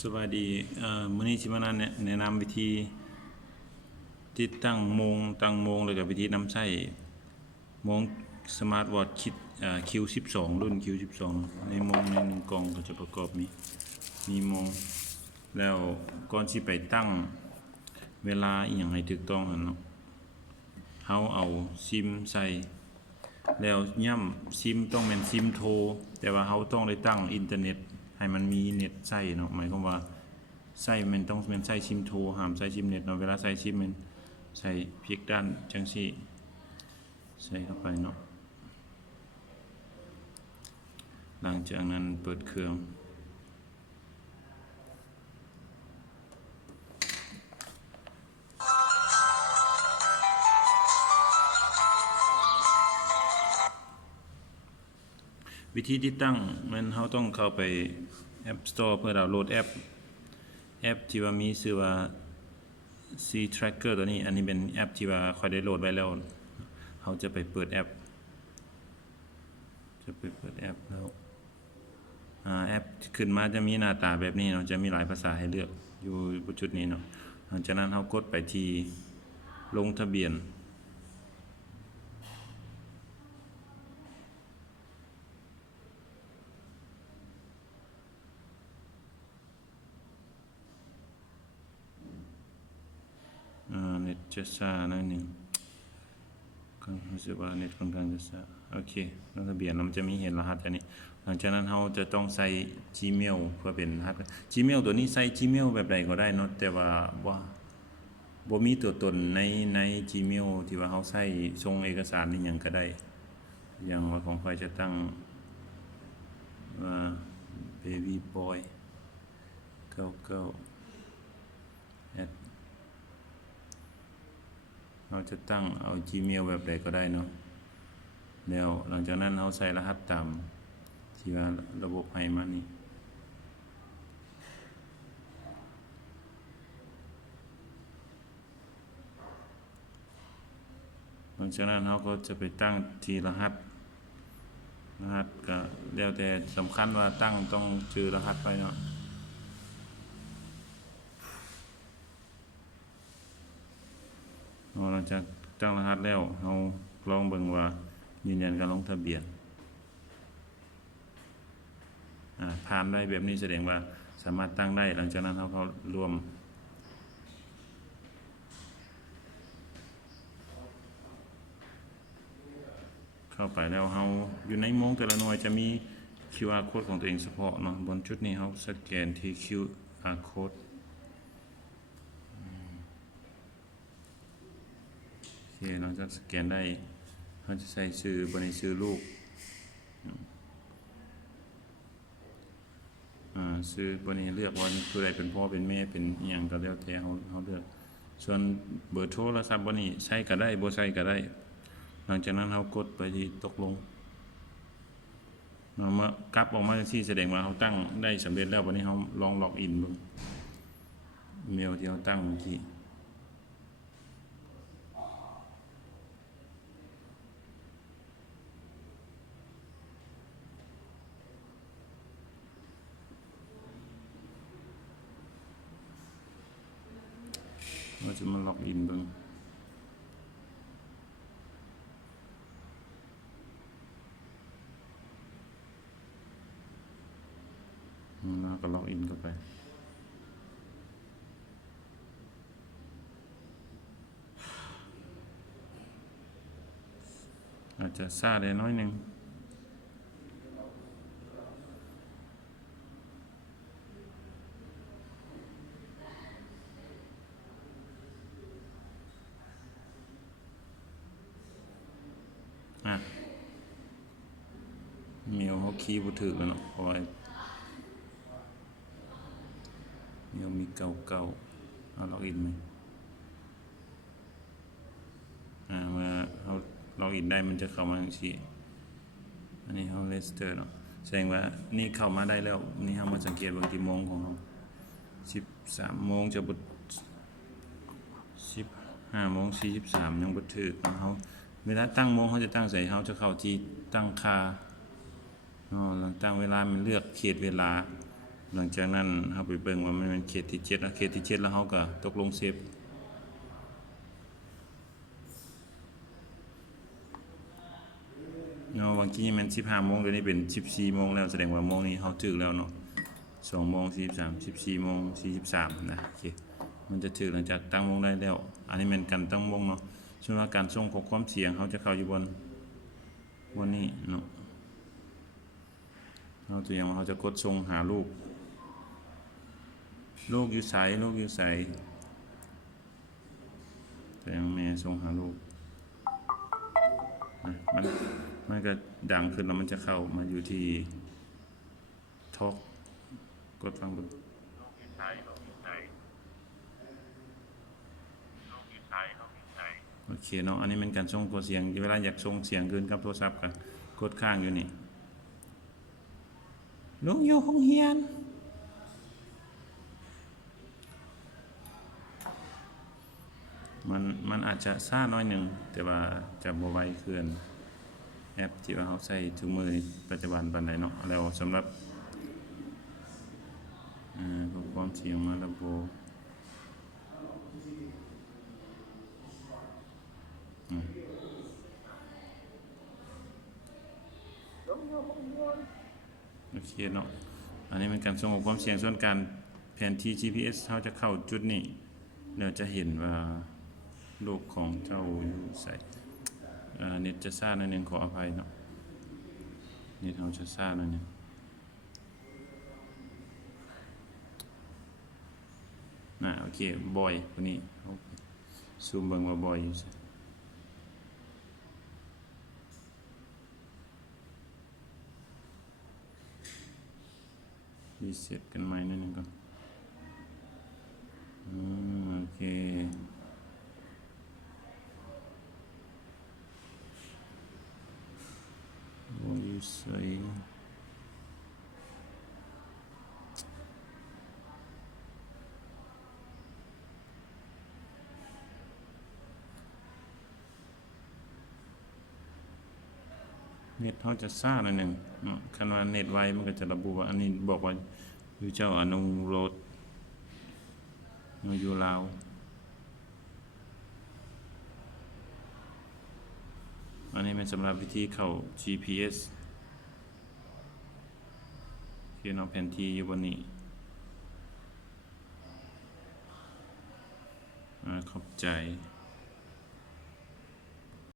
สวัสดีมื้อนี้สิมาแนะนำวิธีติดตั้งโมงแล้วก็วิธีนำใช้โมงสมาร์ทวอทช์คิดQ12 รุ่น Q12 ในโมงใน1กล่องก็จะประกอบมีโมงแล้วก่อนสิไปตั้งเวลาอีหยังให้ถูกต้องหั่นเนาะเฮาเอาซิมใส่แล้วย้ำซิมต้องเป็นซิมโทรแต่ว่าเฮาต้องได้ตั้งอินเทอร์เน็ตให้มันมีเน็ตใช้เนาะหมายความว่าใช้มันต้องเป็นใช้ซิมโทรห้ามใช้ซิมเน็ตเนาะเวลาใช้ซิมมันใส่พลิกด้านจังซี่ใส่เข้าไปเนาะหลังจากนั้นเปิดเครื่องวิธีติดตั้งมันเฮาต้องเข้าไป App Store เพื่อดาวน์โหลดแอปที่ว่ามีชื่อว่า C Tracker ตัวนี้อันนี้เป็นแอปที่ว่าค่อยได้โหลดไว้แล้วเฮาจะไปเปิดแอปแล้วแอปขึ้นมาจะมีหน้าตาแบบนี้เนาะจะมีหลายภาษาให้เลือกอยู่จุดนี้เนาะหลังจากนั้นเฮากดไปที่ลงทะเบียนเน็ตจะช้าหน่อยนึงก็รู้สึกว่าเน็ตค่อนข้างจะช้าโอเคลงทะเบียนแล้วมันจะมีเห็นรหัสอันนี้หลังจากนั้นเราจะต้องใส่ Gmail เพื่อเป็นรหัส Gmail ตัวนี้ใส่ Gmail แบบใดก็ได้เนาะแต่ว่าบ่มีตัวตนใน Gmail ที่ว่าเราใช้ส่งเอกสารนี่หยังก็ได้อย่างว่าของข้อยจะตั้งว่า baby boy 99เราจะตั้งเอา Gmail แบบใดก็ได้เนาะแล้วหลังจากนั้นเราใส่รหัสตามที่ว่าระบบให้มานี่หลังจากนั้นเราก็จะไปตั้งที่รหัสก็แล้วแต่สำคัญว่าตั้งต้องชื่อรหัสไปเนาะหลังจากตั้งรหัสแล้วเราลองเบิ่งว่ายืนยันการลงทะเบียนผ่านได้แบบนี้แสดงว่าสามารถตั้งได้หลังจากนั้นเราก็รวมเข้าไปแล้วเราอยู่ในโมงแต่ละหน่วยจะมี QR code ของตัวเองเฉพาะเนาะบนจุดนี้เราสแกนที่ QR code โอเคหลังจากสแกนได้เราจะใส่ชื่อบนชื่อลูกซื้อบนนี้เลือกว่าผู้ใดเป็นพ่อเป็นแม่เป็นอหยังก็แล้วแต่เราเลือกส่วนเบอร์โทรศัพท์บนนี้ใช้ก็ได้บ่ใช้ก็ได้หลังจากนั้นเรากดไปที่ตกลงเมื่อกลับออกมาจังซี่แสดงว่าเราตั้งได้สำเร็จแล้ววันนี้เราลองล็อกอินเบิ่งอีเมลที่เราตั้งเมื่อกี้เราจะมาล็อกอินเบิ่งแล้วก็ล็อกอินเข้าไปอาจจะช้าได้น้อยนึงเมลเขาคีย์บ่ถูกแล้วเนาะเพราะว่าเมลมีเก่าเอาล็อกอินไหมเมื่อเราล็อกอินได้มันจะเข้ามาจังซี่อันนี้เราเลสเตอร์เนาะแสดงว่านี่เข้ามาได้แล้วนี่เรามาสังเกตเบิ่งที่โมงของเรา13โมงจะบ่15โมง43ยังบ่ถูกเฮาเวลาตั้งโมงเขาจะตั้งใส่เขาจะเข้าที่ตั้งค่าแล้วตั้งเวลามันเลือกเขตเวลา หลังจากนั้นเฮาไปเบิ่งว่ามันเป็นเขตที่7แล้วเขตที่7แล้วเฮาก็ตกลงเซฟเนาะบางทีมัน15 โมงเดี๋ยวนี้เป็น14 โมงแล้วแสดงว่าโมงนี้เฮาถึกแล้วเนาะ2 โมง43 14 โมง43นะโอเคมันจะถึกหลังจากตั้งวงได้แล้วอันนี้แม่นการตั้งวงเนาะส่วนว่าการส่งข้อความเสียงเขาจะเข้าอยู่บนนี้เนาะเราตัวอย่างเขาจะกดส่งหาลูกอยู่ไสลูกอยู่ไสตัวอย่างแม่ส่งหาลูกนะมันก็ดังขึ้นแล้วมันจะเข้ามาอยู่ที่ทอกกดฟังดูโอเคเนาะอันนี้เป็นการส่งตัวเสียงเวลาอยากส่งเสียงเกินกับโทรศัพท์ก็กดข้างอยู่นี่ลูกอยู่ห้องเรียนมันอาจจะช้าน้อยหนึ่งแต่ว่าจะบ่ไวเกินแอปที่ว่าเราใช้ทุกมื้อปัจจุบันปานใดเนาะแล้วสำหรับข้อความเสียงมาระบบโอเคเนาะอันนี้เป็นการส่งข้อความเสียงส่วนการแผนที่ GPS เขาจะเข้าจุดนี้เราจะเห็นว่าลูกของเจ้าอยู่ไสเน็ตจะช้าหน่อยนึงขออภัยเนาะเน็ตเราจะช้าหน่อยนึงโอเคบอยคนนี้ซูมเบิ่งว่าบอยอยู่ไสรีเซ็ตกันใหม่นิดนึงก่อนโอเคโอ้ยใส่เน็ตเขาจะซ่าหน่อยหนึ่งเนาะคันว่าเน็ตไวมันก็จะระบุว่าอันนี้บอกว่าอยู่เจ้าอนุโรดอยู่ลาวอันนี้เป็นสำหรับวิธีเข้า GPS เขียนเอาแผนที่อยู่บนนี้ขอบใจ